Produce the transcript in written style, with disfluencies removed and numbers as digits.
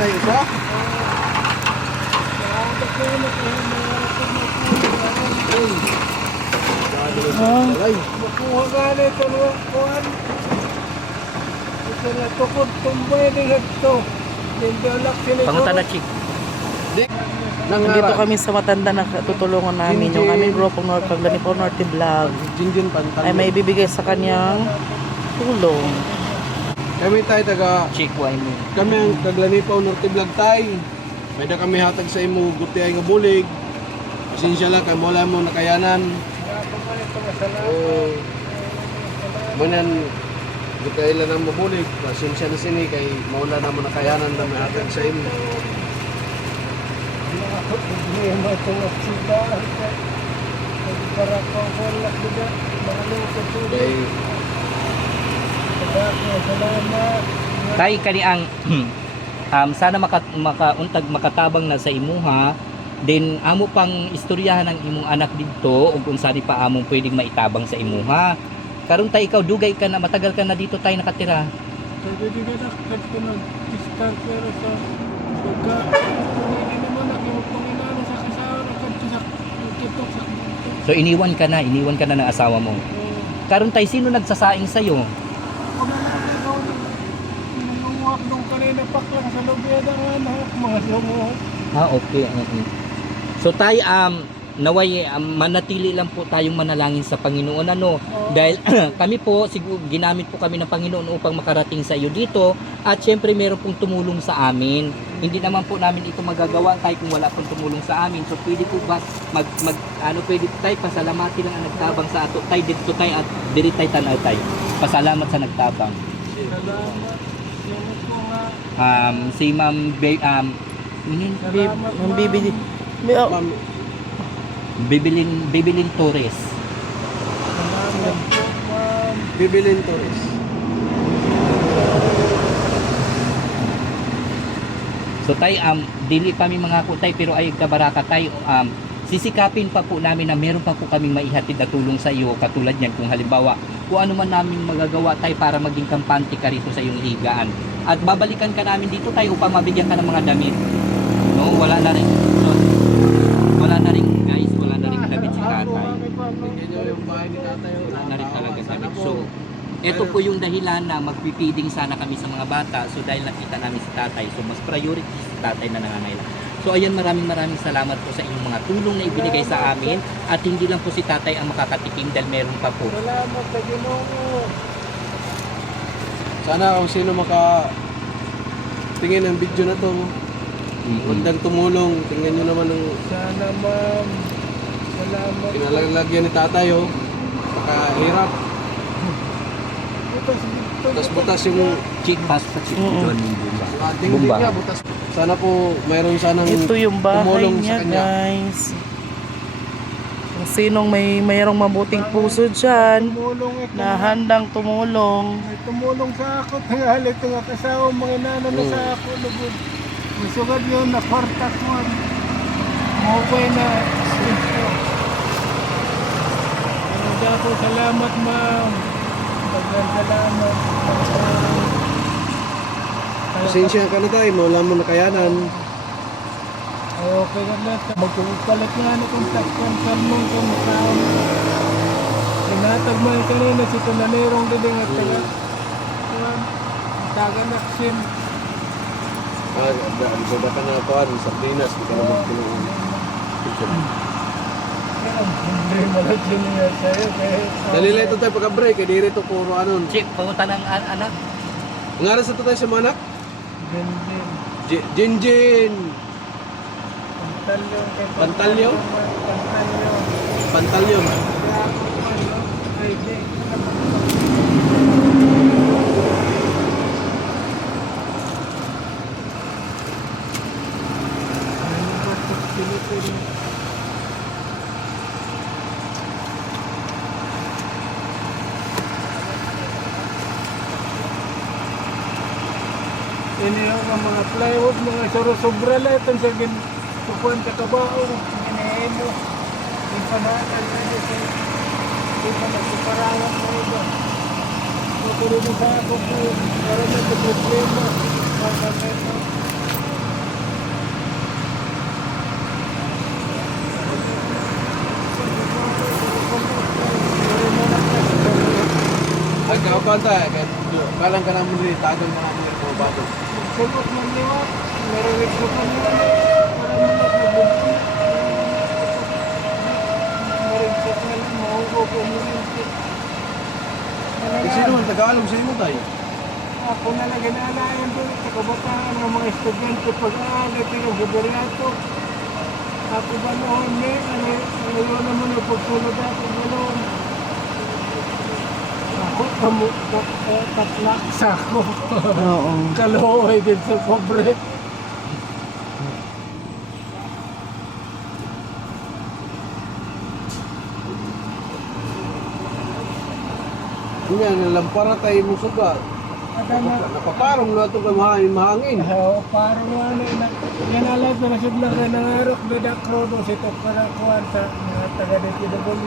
tayo isa? Ay, Makuha ka na ito ng kuhan. Ito na tukod tumbay ng ito. Nindolak sila. Pangutan na chick. Nandito kami sa matanda na tutulungan namin. Yung aming grupong North Paglanipao Norte Vlog Jinjin Pantal. ay may ibibigay sa kanyang tulong. Kami tayo taga, Chick, why mo? kami ang taglanipaw Norte Vlog tayo. May da kami hatag sa imo guti ay nga bulig. Pasensya lang kay wala mo nakayanan. Manan guti ay lang ang mabulig. Pasensya na sini kay maula na mo nakayanan na may hatag sa imo. Problema itong aksiba. Para kong wala diba. Maraming katulog. Kay Salamat. Tay kani ang sana makauntag makatabang na sa imuha. Then amo pang istoryahan ng imong anak didto ug kung saan pa among pwedeng maitabang sa imuha. Karon tay ikaw dugay ka na matagal ka na dito tay nakatira. Sabi di ka nakkat ko nag-start pero sa pagka hindi naman nag-iwag sa kasawa sa kitok sa kitok. So iniwan ka na ng asawa mo. Karon tay sino nagsasaing sa iyo? Ako na lang ikaw nangunguhak nung kanina paklang sa lobeda nga mga sumuhak. Okay. So tay naway manatili lang po tayong manalangin sa Panginoon dahil kami po siguro ginamit po kami ng Panginoon upang makarating sa iyo dito at syempre meron pong tumulong sa amin. Hindi naman po namin ito magagawa tayo kung wala pong tumulong sa amin. So pwede po ba pwede tayo pasalamati lang ang nagtabang sa ato tayo dito tayo at diri tayo tanaw tayo. Pasalamat sa nagtabang. Salamat. Salamat po nga. Si Ma'am Yung bibili. Ma'am, Bibilin Torres. Salamat po ma'am. Bibilin Torres. So tay dili pa mi mga kutay pero ay kabaraka tay sisikapin pa po namin na meron pa po kaming maihatid na tulong sa iyo katulad niyan kung halimbawa kung ano man namin magagawa tay para maging kampante ka rito sa iyong higaan at babalikan ka namin dito tay upang mabigyan ka ng mga damit. No, wala na rin guys, wala na rin damit si tatay. Bigyan niyo yung bahay ni tatay. Wala na rin talaga damit. So ito po yung dahilan na magpipiding sana kami sa mga bata. So dahil nakita namin si tatay, so mas priority si tatay na nangangailangan. So ayan, maraming salamat po sa inyong mga tulong na ibinigay sa amin. At hindi lang po si tatay ang makakatikim dahil meron pa po. Salamat sa Ginoo. Sana kung sino tingin ng video na to, magandang tumulong, tingnan nyo naman ng Sana ma'am. Salamat. pinalalagyan ni tatay pakahirap. Butas yung Chick pass pa chick. Doon yung bumba. ating Bumba. niya, butas. Sana po mayroon sanang Ito yung bahay tumulong niya, sa kanya. guys. Kung sinong mayroong mabuting puso dyan Tumulong ito. na handang tumulong. May tumulong sa ako. Tanghali ito nga kasawa. Mga inano na sa ako. Lugod. Masugad yun na kwartak mo. Maway na. Ako salamat ma'am. Salamat. Pasensya ka na tayo, wala mo nakayanan. Okay na lang. Magpapalit nga na kung takpan mong kumakaon. Tinatag mo yung kanina si Tunanerong diling at taga. Taga naksin. Ang ka na kuhan, sa Pinas, di ka na magkinuun. Hindi mo na siya sa'yo. Dalila ito tayo pagka-break, kaya di rito puro ano. Chick, pangutan ng anak. Ngaran sa ito tayo sa mga anak? Gandin. Jinjin! Pantalyo. Pantalyo? Pantalyo. Pantalyon. Ay, di. Ini ang mga plywood, mga sobra lang ito sa kukuhan sa kabao, ginahilo. Di pa nagsiparawat na iba. Matulog sa ako po, para na ito problema. kanta, kalang ka naman rin, tagang ka naman rin mga bago. Sulot man liwat, narinig ko pa niya. Para mo nagbubunod. Marigsok na lang, mahugo ko mo rin. Kasi naman, Tagalog sa imo tayo. Ako na lang ginalayan doon sa kabataan ng mga estudyante pag-aalit ng gobyernato. Ako ba noon ano yun naman yung pagsulod ako gano'n. Ako tatlaksa ako. Oo. Kaluoy din sa pobre. Hindi, nalampara tayo mo suga. Napaparong na ito ka mahangin. Oo, parang ano, yan alam na nasudlan ka ng arok, bedak rodo, sitok ka na kuhan sa mga taga-DPW.